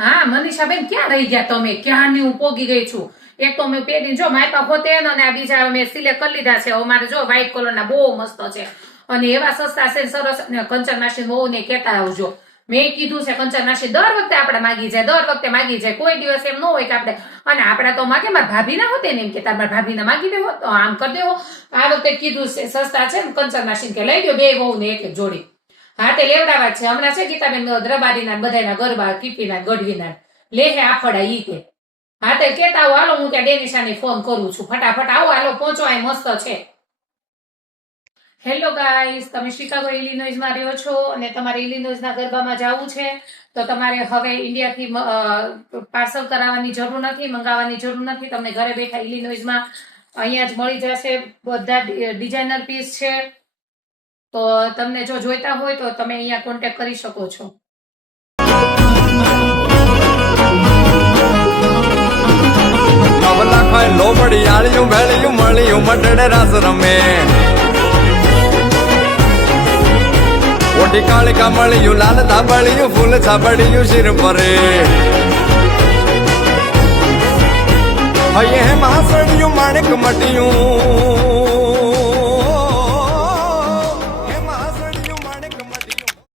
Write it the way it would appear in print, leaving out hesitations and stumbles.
હા મનીષાબેન ક્યાં રહી ગયા તમે? ક્યાંની હું પોગી ગઈ છું. એક તો મેં પેરી જો માયપા હોતે અને આ બીજા મેં સિલેક્ટ કરી લીધા છે. અમારે જો વ્હાઈટ કલરના બહુ મસ્ત છે અને એવા સસ્તા છે સરસ. અને કંચન માસી બહુ ને કેતા આવજો. મેં કીધું છે કંચન માસી દર વખતે આપણે માગી જાય, દર વખતે માગી જાય. કોઈ દિવસ એમ ન હોય કે આપણે અને આપડા તો માગે મારા ભાભી ના હોતે ને એમ કે તારા ભાભીને માગી દેવો તો આમ કરી દેવો. આ વખતે કીધું છે સસ્તા છે ને કંચન માસી કે લઈ ગયો બે વહુ ને એક જોડી. હા તે લેવડાવા છે હમણાં છે ગીતાબેન દ્રબારીના બધાના ગરબા કીપીના ગઢવીના લેહે આફડા ઈ કે. હા તે કેતા આવો હાલો હું ત્યાં ડેનિશાને ફોન કરું છું. ફટાફટ આવો હાલો પહોંચો આ મસ્ત છે. હેલો ગાઈસ, તમે શિકાગો ઇલિનોઇઝમાં રહ્યો છો અને તમારે ઇલિનોઇઝના ગરબામાં જવું છે તો તમારે હવે ઇન્ડિયાથી પાર્સલ કરાવવાની જરૂર નથી, મંગાવવાની જરૂર નથી. તમને ઘરે બેઠા ઇલિનોઇઝમાં અહીંયા જ મળી જશે. બધા ડિઝાઇનર પીસ છે તો તમને જો જોઈતા હોય તો તમે અહીંયા કોન્ટેક્ટ કરી શકો છો. લોબડી આળિયું ભેળિયું મળ્યું મટડે રાસ રમે ઓઢી કાળિકા મળ્યું લાલ ધાબળિયું ફૂલ છાબડિયું શિર પરે હૈયે માસડિયું માણેક મટિયું